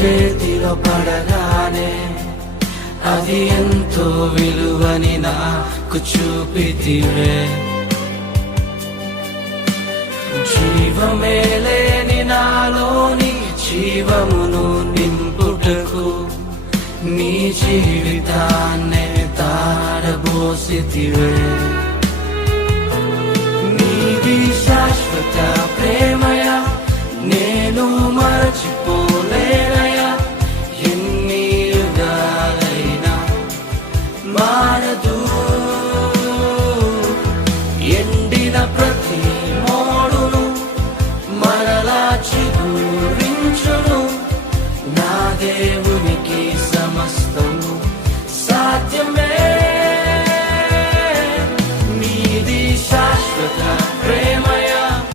చేతిలో పడగానే అది ఎంతో విలువని నాకు చూపితివే. జీవమే లేని నాలోని జీవమును నింపుటకు నీ జీవితాన్నే తారబోసితివే.